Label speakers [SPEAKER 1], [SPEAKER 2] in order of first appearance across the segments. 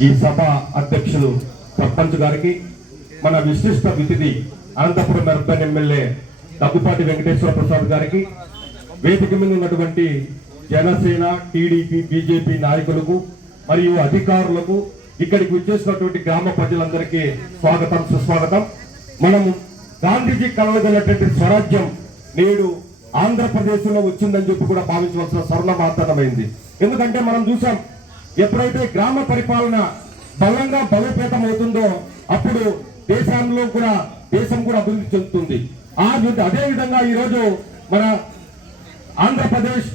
[SPEAKER 1] ఈ సభ అధ్యక్షులు సర్పంచ్ గారికి మన విశిష్ట విధిది అనంతపురం అర్బన్ ఎమ్మెల్యే దగ్గుపాటి వెంకటేశ్వర ప్రసాద్ గారికి వేదిక మీద ఉన్నటువంటి జనసేన టీడీపీ బీజేపీ నాయకులకు మరియు అధికారులకు ఇక్కడికి వచ్చేసినటువంటి గ్రామ ప్రజలందరికీ స్వాగతం సుస్వాగతం. మనం గాంధీజీ కలవగలటువంటి స్వరాజ్యం నేడు ఆంధ్రప్రదేశ్లో వచ్చిందని చెప్పి కూడా భావించవలసిన స్వర్ణమాతనమైంది ఎందుకంటే మనం చూసాం ఎప్పుడైతే గ్రామ పరిపాలన బలంగా బలోపేతం అవుతుందో అప్పుడు దేశంలో కూడా దేశం కూడా అభివృద్ధి చెందుతుంది. ఆ అదే విధంగా ఈరోజు మన ఆంధ్రప్రదేశ్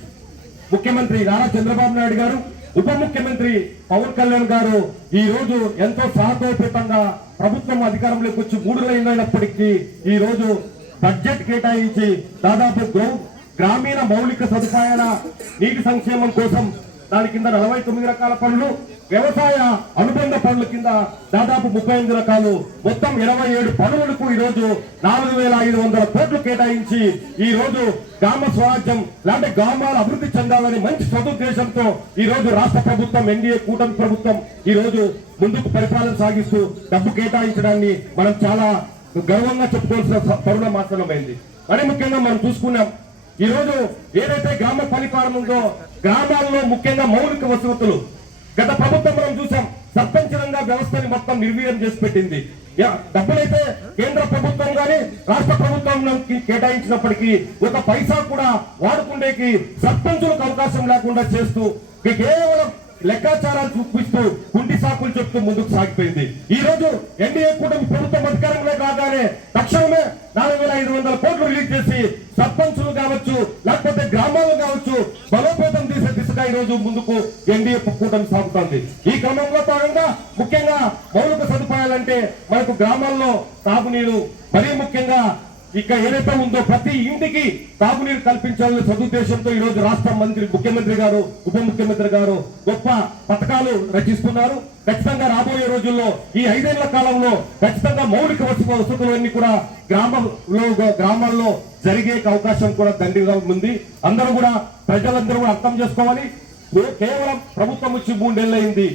[SPEAKER 1] ముఖ్యమంత్రి నారా చంద్రబాబు నాయుడు గారు ఉప ముఖ్యమంత్రి పవన్ కళ్యాణ్ గారు ఈ రోజు ఎంతో సాహసోపేతంగా ప్రభుత్వం అధికారంలోకి వచ్చి మూడు అయినప్పటికీ ఈ రోజు బడ్జెట్ కేటాయించి దాదాపు గ్రామీణ మౌలిక సదుపాయాల నీటి సంక్షేమం కోసం దాని కింద నలభై తొమ్మిది రకాల పనులు వ్యవసాయ అనుబంధ పనుల కింద దాదాపు ముప్పై ఎనిమిది రకాలు. మొత్తం ఇరవై ఏడు పనులకు ఈ రోజు నాలుగు వేల ఐదు వందల కోట్లు కేటాయించి ఈ రోజు గ్రామ స్వరాజ్యం లాంటి గ్రామాలు అభివృద్ధి చెందాలని మంచి సదుద్దేశంతో ఈ రోజు రాష్ట్ర ప్రభుత్వం ఎన్డీఏ కూటమి ప్రభుత్వం ఈ రోజు ముందుకు పరిపాలన సాగిస్తూ డబ్బు కేటాయించడాన్ని మనం చాలా గర్వంగా చెప్పుకోవాల్సిన తరుణం మాత్రమైంది మరి ముఖ్యంగా మనం చూసుకున్నాం ఈ రోజు ఏదైతే గ్రామ పరిపాలన ఉందో గ్రామాల్లో ముఖ్యంగా మౌలిక వసతులు. గత ప్రభుత్వం మనం చూసాం సర్పంచరంగా వ్యవస్థని మొత్తం నిర్వీర్యం చేసి పెట్టింది. డబ్బులైతే కేంద్ర ప్రభుత్వం గాని రాష్ట్ర ప్రభుత్వం కేటాయించినప్పటికీ ఒక పైసా కూడా వాడుకుండేకి సర్పంచులకు అవకాశం లేకుండా చేస్తూ కేవలం లెక్కాచారాలు చూపిస్తూ కుంటి సాకులు చెప్తూ ముందుకు సాగిపోయింది. ఈ రోజు ఎన్డీఏ కూటమి ప్రభుత్వం అధికారంలో రాగానే తక్షణమే నాలుగు వేల ఐదు వందల కోట్లు రిలీజ్ చేసి సర్పంచులు కావచ్చు రోజు ముందుకు ఎన్డీఏ కూటమి సాగుతోంది. ఈ క్రమంలో భాగంగా ముఖ్యంగా మౌలిక సదుపాయాలంటే మనకు గ్రామాల్లో తాగునీరు మరీ ముఖ్యంగా ఇక ఏదైతే ఉందో ప్రతి ఇంటికి తాగునీరు కల్పించాలనే సదుద్దేశంతో ఈ రోజు రాష్ట్ర మంత్రి ముఖ్యమంత్రి గారు ఉప ముఖ్యమంత్రి గారు గొప్ప పథకాలు రచిస్తున్నారు. ఖచ్చితంగా రాబోయే రోజుల్లో ఈ ఐదేళ్ళ కాలంలో ఖచ్చితంగా మౌలిక వసతి వసతులన్నీ కూడా గ్రామంలో గ్రామాల్లో జరిగే అవకాశం కూడా దండిగా ఉంది. అందరూ కూడా ప్రజలందరూ కూడా అర్థం చేసుకోవాలి. కేవలం ప్రభుత్వం వచ్చి మూడేళ్ళయింది.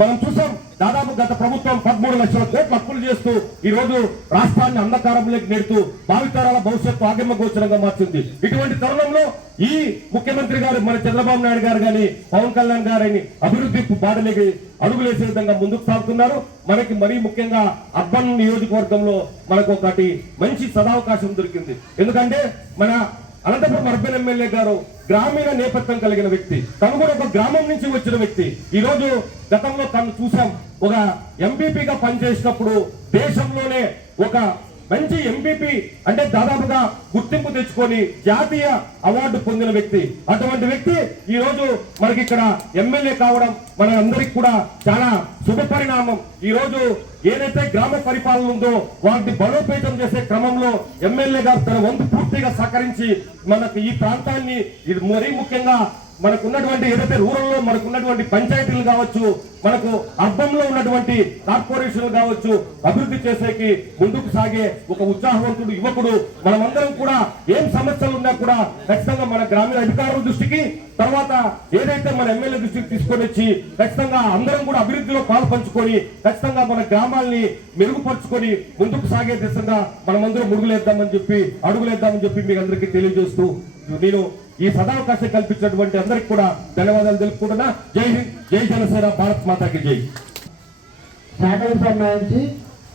[SPEAKER 1] మనం చూసాం దాదాపు గత ప్రభుత్వం పదమూడు లక్షల కోట్లు అప్పులు చేస్తూ ఈ రోజు రాష్ట్రాన్ని అంధకారంలోకి నెడుతూ భావితరాల భవిష్యత్తు ఆగమ గోచరంగా మార్చింది. ఇటువంటి తరుణంలో ఈ ముఖ్యమంత్రి గారు మన చంద్రబాబు నాయుడు గారు కానీ పవన్ కళ్యాణ్ గారిని అభివృద్ధి బాటలోకి అడుగులేసే విధంగా ముందుకు సాగుతున్నారు. మనకి మరీ ముఖ్యంగా అర్బన్ నియోజకవర్గంలో మనకు ఒకటి మంచి సదావకాశం దొరికింది. ఎందుకంటే మన అనంతపురం అర్బన్ ఎమ్మెల్యే గారు గ్రామీణ నేపథ్యం కలిగిన వ్యక్తి. తను కూడా ఒక గ్రామం నుంచి వచ్చిన వ్యక్తి. ఈ రోజు గతంలో తను చూసాం. ఒక ఎంపీపీగా పనిచేసినప్పుడు దేశంలోనే ఒక మంచి ఎంపీపీ అంటే దాదాపుగా గుర్తింపు తెచ్చుకొని జాతీయ అవార్డు పొందిన వ్యక్తి. అటువంటి వ్యక్తి ఈ రోజు మనకి ఇక్కడ ఎమ్మెల్యే కావడం మన అందరికి కూడా చాలా శుభ పరిణామం. ఈ రోజు ఏదైతే గ్రామ పరిపాలన ఉందో వాటిని బలోపేతం చేసే క్రమంలో ఎమ్మెల్యే గారు తన వంతు పూర్తిగా సహకరించి మనకు ఈ ప్రాంతాన్ని ఇది మరీ ముఖ్యంగా మనకు ఉన్నటువంటి ఏదైతే రూరల్లో మనకు ఉన్నటువంటి పంచాయతీలు కావచ్చు మనకు అర్బంలో ఉన్నటువంటి కార్పొరేషన్లు కావచ్చు అభివృద్ధి చేసేకి ముందుకు సాగే ఒక ఉత్సాహవంతుడు యువకుడు మనమందరం కూడా ఏం సమస్యలు ఉన్నా కూడా ఖచ్చితంగా మన గ్రామీణ అధికారుల దృష్టికి తర్వాత ఏదైతే మన ఎమ్మెల్యే దృష్టికి తీసుకొని వచ్చి ఖచ్చితంగా అందరం కూడా అభివృద్ధిలో పాలు పంచుకొని ఖచ్చితంగా మన గ్రామాల్ని మెరుగుపరుచుకొని ముందుకు సాగే దిశగా మనమందరం ముడుగులేద్దామని చెప్పి అడుగులేద్దామని చెప్పి మీకు అందరికీ తెలియజేస్తూ నేను ఈ సదావకాశం కల్పించినటువంటి అందరికి కూడా ధన్యవాదాలు తెలుపుకుంటున్నా. జై హింద్ జై జనసేన భారత్ మాతాకి జై.
[SPEAKER 2] శాఖలకు సంబంధించి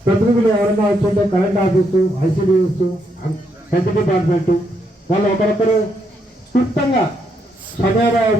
[SPEAKER 2] ప్రతినిధులు ఎవరైనా వచ్చింటే current office ICDS health department వాళ్ళు ఒకరొకరు క్లుప్తంగా సమయాభావం